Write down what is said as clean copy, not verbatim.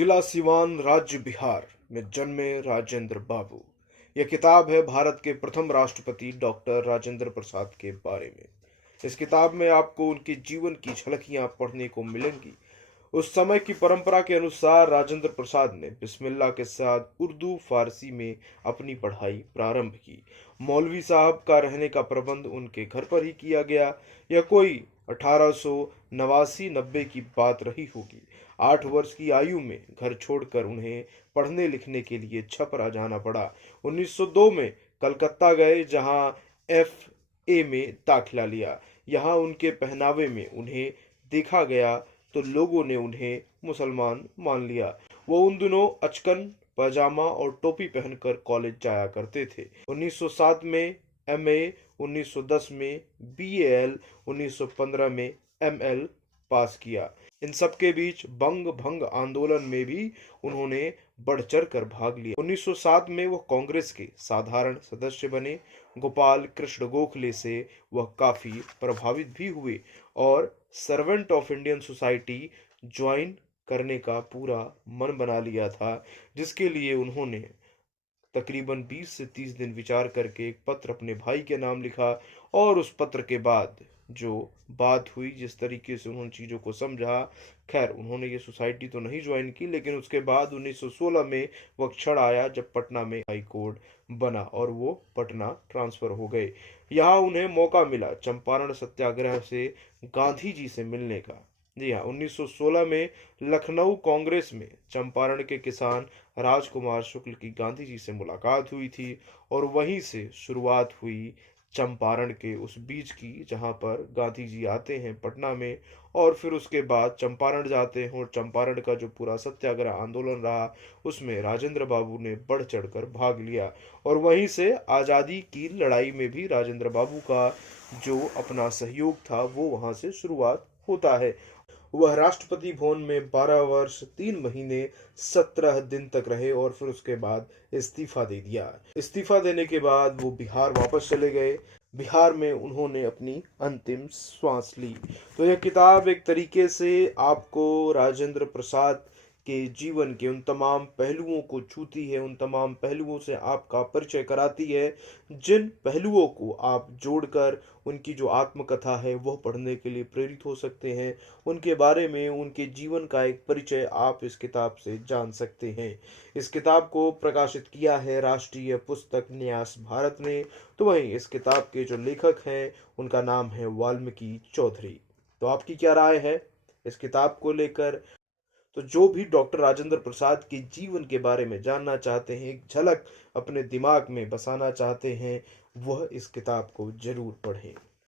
जिला सिवान, राज्य बिहार में जन्मे राजेंद्र बाबू। यह किताब है भारत के प्रथम राष्ट्रपति डॉक्टर राजेंद्र प्रसाद के बारे में। इस किताब में आपको उनके जीवन की झलकियां पढ़ने को मिलेंगी। उस समय की परंपरा के अनुसार राजेंद्र प्रसाद ने बिस्मिल्लाह के साथ उर्दू फारसी में अपनी पढ़ाई प्रारंभ की। मौलवी साहब का रहने का प्रबंध उनके घर पर ही किया गया। यह कोई 1889-90 की बात रही होगी। 8 वर्ष की आयु में घर छोड़कर उन्हें पढ़ने लिखने के लिए छपरा जाना पड़ा। 1902 में कलकत्ता गए, जहां FA में दाखिला लिया। यहाँ उनके पहनावे में उन्हें देखा गया तो लोगों ने उन्हें मुसलमान मान लिया। वो उन दिनों अचकन, पैजामा और टोपी पहनकर कॉलेज जाया करते थे। 1907 में MA, 1910 में BAL, 1915 में ML पास किया। इन सब के बीच बंग भंग आंदोलन में भी उन्होंने बढ़ चढ़ कर भाग लिया। 1907 में वह कांग्रेस के साधारण सदस्य बने। गोपाल कृष्ण गोखले से वह काफी प्रभावित भी हुए और servant of Indian society join करने का पूरा मन बना लिया था, जिसके लिए उन्होंने तकरीबन 20 से 30 दिन विचार करके एक पत्र अपने भाई के नाम लिखा। और उस पत्र के बाद जो बात हुई, जिस तरीके से उन्होंने चीज़ों को समझा, खैर उन्होंने ये सोसाइटी तो नहीं ज्वाइन की, लेकिन उसके बाद 1916 में वह क्षण आया जब पटना में हाई कोर्ट बना और वो पटना ट्रांसफर हो गए। यहाँ उन्हें मौका मिला चंपारण सत्याग्रह से गांधी जी से मिलने का। जी हाँ, 1916 में लखनऊ कांग्रेस में चंपारण के किसान राजकुमार शुक्ल की गांधी जी से मुलाकात हुई थी और वहीं से शुरुआत हुई चंपारण के उस बीच की, जहां पर गांधी जी आते हैं पटना में और फिर उसके बाद चंपारण जाते हैं। और चंपारण का जो पूरा सत्याग्रह आंदोलन रहा, उसमें राजेंद्र बाबू ने बढ़ चढ़कर भाग लिया और वहीं से आज़ादी की लड़ाई में भी राजेंद्र बाबू का जो अपना सहयोग था वो वहां से शुरुआत होता है। वह राष्ट्रपति भवन में 12 वर्ष 3 महीने 17 दिन तक रहे और फिर उसके बाद इस्तीफा दे दिया। इस्तीफा देने के बाद वो बिहार वापस चले गए। बिहार में उन्होंने अपनी अंतिम श्वास ली। तो यह किताब एक तरीके से आपको राजेंद्र प्रसाद के जीवन के उन तमाम पहलुओं को छूती है, उन तमाम पहलुओं से आपका परिचय कराती है, जिन पहलुओं को आप जोड़कर उनकी जो आत्मकथा है वह पढ़ने के लिए प्रेरित हो सकते हैं। उनके बारे में, उनके जीवन का एक परिचय आप इस किताब से जान सकते हैं। इस किताब को प्रकाशित किया है राष्ट्रीय पुस्तक न्यास भारत ने। तो वहीं इस किताब के जो लेखक हैं उनका नाम है वाल्मीकि चौधरी। तो आपकी क्या राय है इस किताब को लेकर? तो जो भी डॉक्टर राजेंद्र प्रसाद के जीवन के बारे में जानना चाहते हैं, एक झलक अपने दिमाग में बसाना चाहते हैं, वह इस किताब को जरूर पढ़ें।